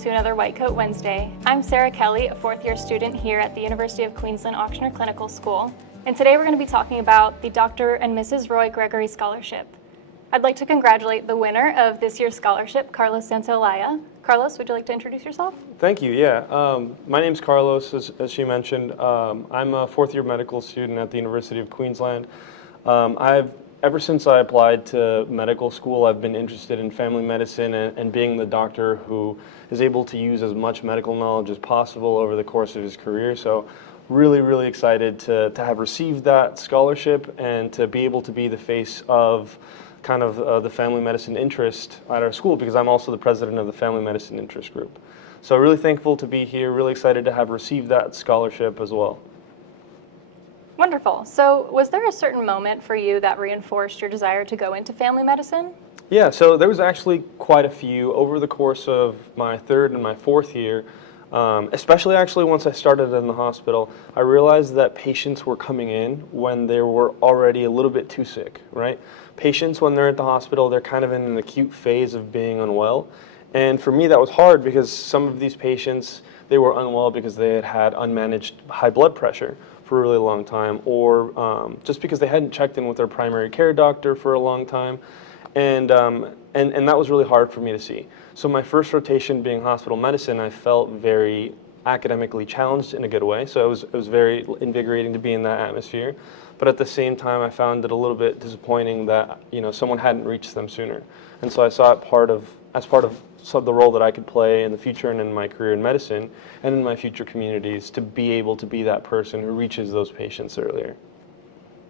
to another White Coat Wednesday. I'm Sarah Kelly, a fourth-year student here at the University of Queensland-Ochsner Clinical School, and today we're going to be talking about the Dr. and Mrs. Roy Gregory Scholarship. I'd like to congratulate the winner of this year's scholarship, Carlos Santaolaya. Carlos, would you like to introduce yourself? Thank you, yeah. My name's Carlos, as she mentioned. I'm a fourth-year medical student at the University of Queensland. Ever since I applied to medical school, I've been interested in family medicine and being the doctor who is able to use as much medical knowledge as possible over the course of his career. So really excited to have received that scholarship and to be able to be the face of kind of the family medicine interest at our school, because I'm also the president of the family medicine interest group. So really thankful to be here, really excited to have received that scholarship as well. Wonderful. So was there a certain moment for you that reinforced your desire to go into family medicine? Yeah, so there was actually quite a few over the course of my third and my fourth year, especially actually once I started in the hospital. I realized that patients were coming in when they were already a little bit too sick, right? Patients, when they're at the hospital, they're kind of in an acute phase of being unwell. And for me, that was hard because some of these patients, they were unwell because they had had unmanaged high blood pressure for a really long time, or just because they hadn't checked in with their primary care doctor for a long time, and that was really hard for me to see. So my first rotation being hospital medicine, I felt very academically challenged in a good way. So it was very invigorating to be in that atmosphere, but at the same time, I found it a little bit disappointing that someone hadn't reached them sooner, and so I saw it as part of the role that I could play in the future and in my career in medicine and in my future communities, to be able to be that person who reaches those patients earlier.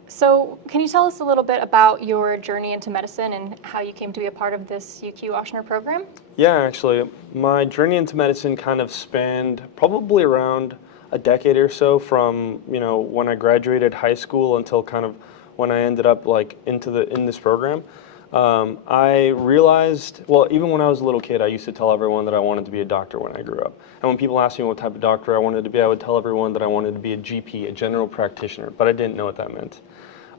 So can you tell us a little bit about your journey into medicine and how you came to be a part of this UQ-Ochsner program? Yeah, actually, my journey into medicine kind of spanned probably around a decade or so, from when I graduated high school until kind of when I ended up in this program. I realized, well, even when I was a little kid, I used to tell everyone that I wanted to be a doctor when I grew up. And when people asked me what type of doctor I wanted to be, I would tell everyone that I wanted to be a GP, a general practitioner, but I didn't know what that meant.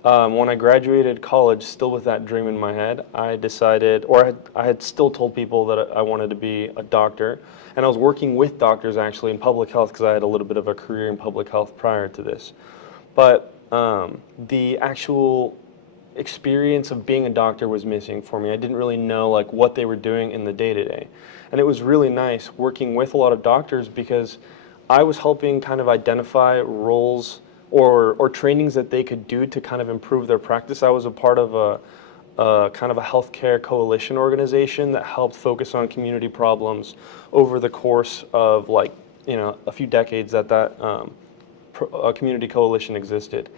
When I graduated college, still with that dream in my head, I decided, or I had still told people that I wanted to be a doctor, and I was working with doctors actually in public health because I had a little bit of a career in public health prior to this. But the actual experience of being a doctor was missing for me. I didn't really know what they were doing in the day-to-day. And it was really nice working with a lot of doctors because I was helping kind of identify roles or trainings that they could do to kind of improve their practice. I was a part of a kind of a healthcare coalition organization that helped focus on community problems over the course of a few decades that community coalition existed.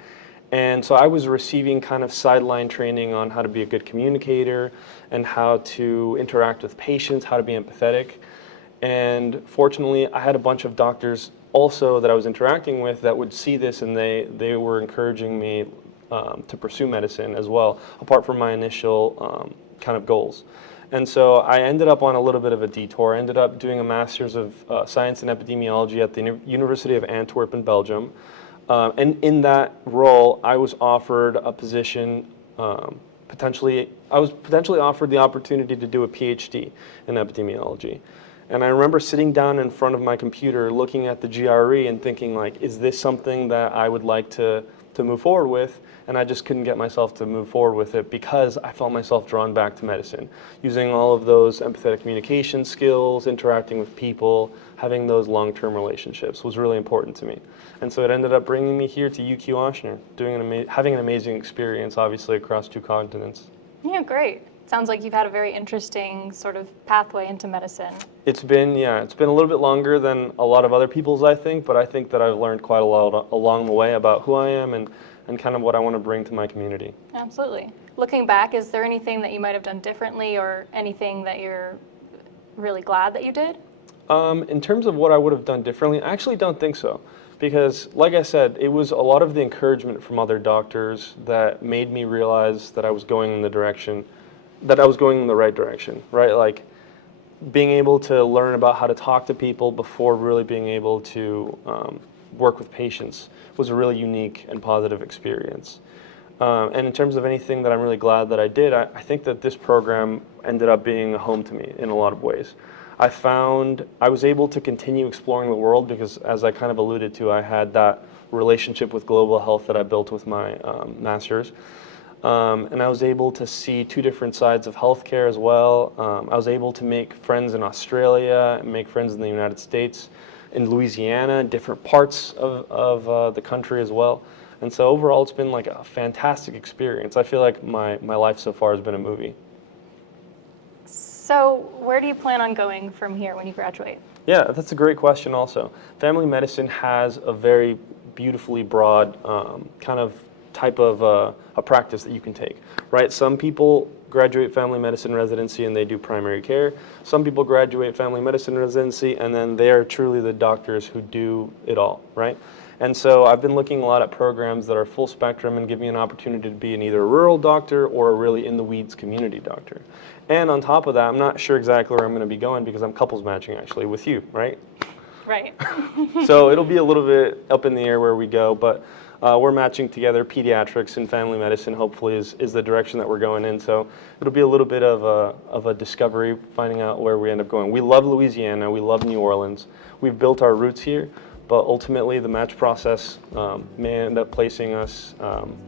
And so I was receiving kind of sideline training on how to be a good communicator and how to interact with patients, how to be empathetic. And fortunately, I had a bunch of doctors also that I was interacting with that would see this, and they were encouraging me to pursue medicine as well, apart from my initial kind of goals. And so I ended up on a little bit of a detour. I ended up doing a master's of science and epidemiology at the University of Antwerp in Belgium. And in that role, I was offered a position, I was potentially offered the opportunity to do a PhD in epidemiology. And I remember sitting down in front of my computer, looking at the GRE and thinking, is this something that I would like to move forward with? And I just couldn't get myself to move forward with it because I felt myself drawn back to medicine. Using all of those empathetic communication skills, interacting with people, having those long-term relationships was really important to me. And so it ended up bringing me here to UQ-Ochsner, having an amazing experience, obviously, across 2 continents. Yeah, great. Sounds like you've had a very interesting sort of pathway into medicine. It's been a little bit longer than a lot of other people's, I think, but I think that I've learned quite a lot along the way about who I am and kind of what I want to bring to my community. Absolutely. Looking back, is there anything that you might have done differently or anything that you're really glad that you did? In terms of what I would have done differently, I actually don't think so. Because, like I said, it was a lot of the encouragement from other doctors that made me realize that I was going in the right direction, right? Being able to learn about how to talk to people before really being able to work with patients was a really unique and positive experience. And in terms of anything that I'm really glad that I did, I think that this program ended up being a home to me in a lot of ways. I found I was able to continue exploring the world because, as I kind of alluded to, I had that relationship with global health that I built with my master's. And I was able to see two different sides of healthcare as well. I was able to make friends in Australia, and make friends in the United States, in Louisiana, different parts of the country as well. And so overall, it's been like a fantastic experience. I feel like my life so far has been a movie. So where do you plan on going from here when you graduate? Yeah, that's a great question also. Family medicine has a very beautifully broad kind of type of a practice that you can take, right? Some people graduate family medicine residency and they do primary care. Some people graduate family medicine residency and then they are truly the doctors who do it all, right? And so I've been looking a lot at programs that are full spectrum and give me an opportunity to be an either a rural doctor or a really in the weeds community doctor. And on top of that, I'm not sure exactly where I'm going to be going because I'm couples matching actually with you, right? Right. So it'll be a little bit up in the air where we go, but we're matching together. Pediatrics and family medicine hopefully is the direction that we're going in. So it'll be a little bit of a discovery, finding out where we end up going. We love Louisiana. We love New Orleans. We've built our roots here, but ultimately the match process may end up placing us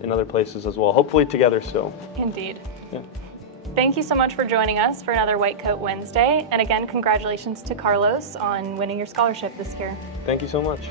in other places as well, hopefully together still. Indeed. Yeah. Thank you so much for joining us for another White Coat Wednesday. And again, congratulations to Carlos on winning your scholarship this year. Thank you so much.